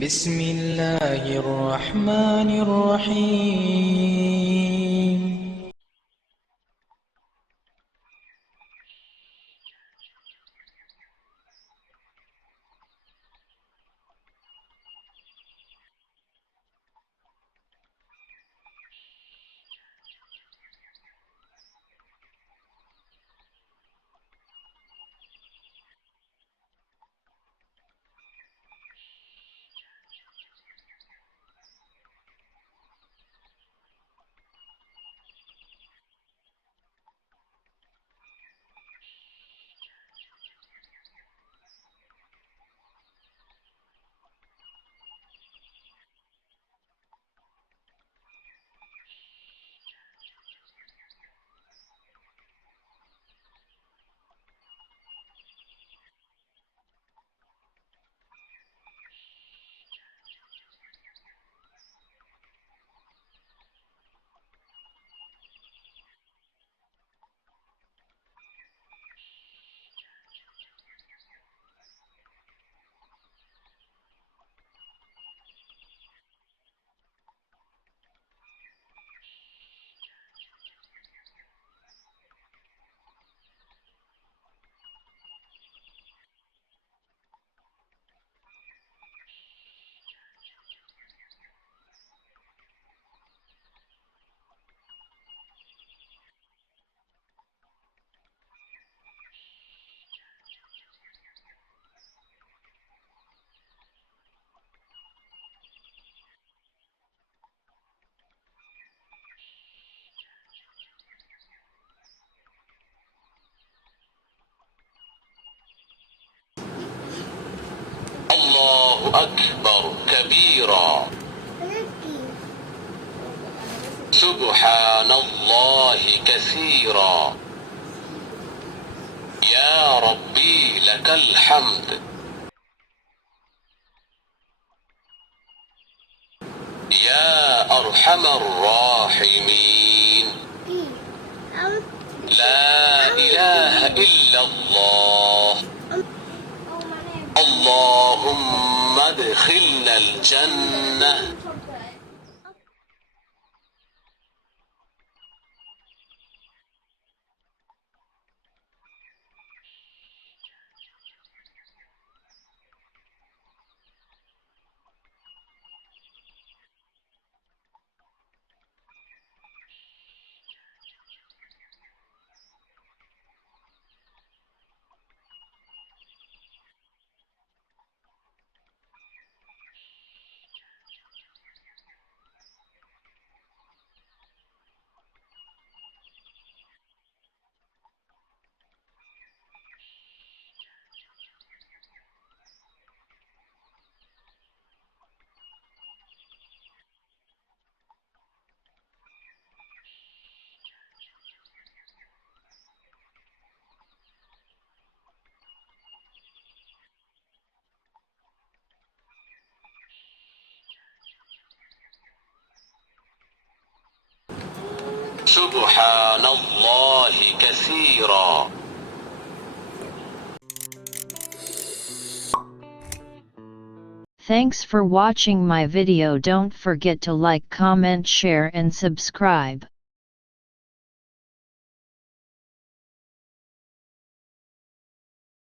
بسم الله الرحمن الرحيم. الله أكبر كبيرا. سبحان الله كثيرا. يا ربي لك الحمد. يا أرحم الراحمين. لا إله إلا الله. اللهم ادخلنا الجنة. سبحان الله كثيرا. Thanks for watching my video. Don't forget to like, comment, share and subscribe.